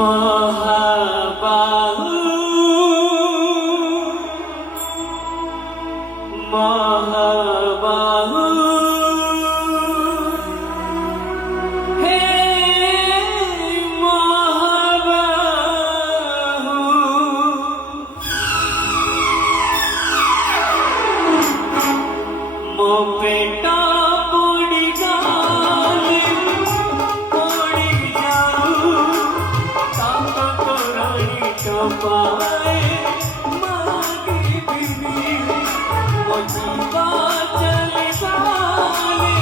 মহাবাহু মহাবাহু হে মহাবাহু মো পেটা পড়ি গালে পড়ি যাও তাপ করি চপায় মাগি বিবি মো জীবা চলে গালে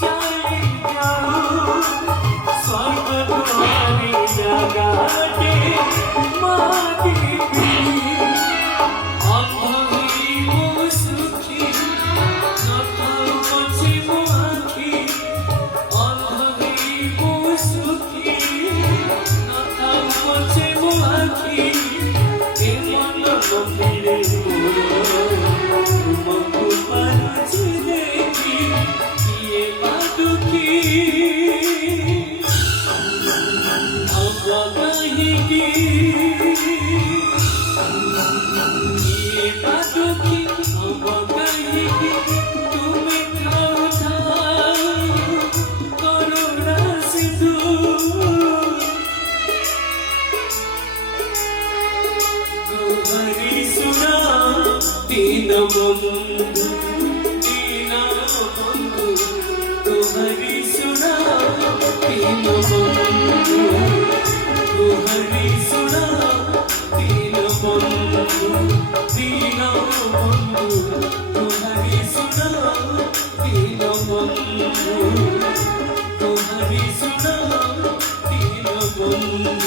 চলে যাও স্বর্গ তোমারি জাগাতে মাগি বিবি तुम्हारी सुना तीन बंधु तुम्हारी सुना तीन बंधु तीन बंधु तुम्हारी सुना तीन बंधु तुम्हारी सुना तीन बंधु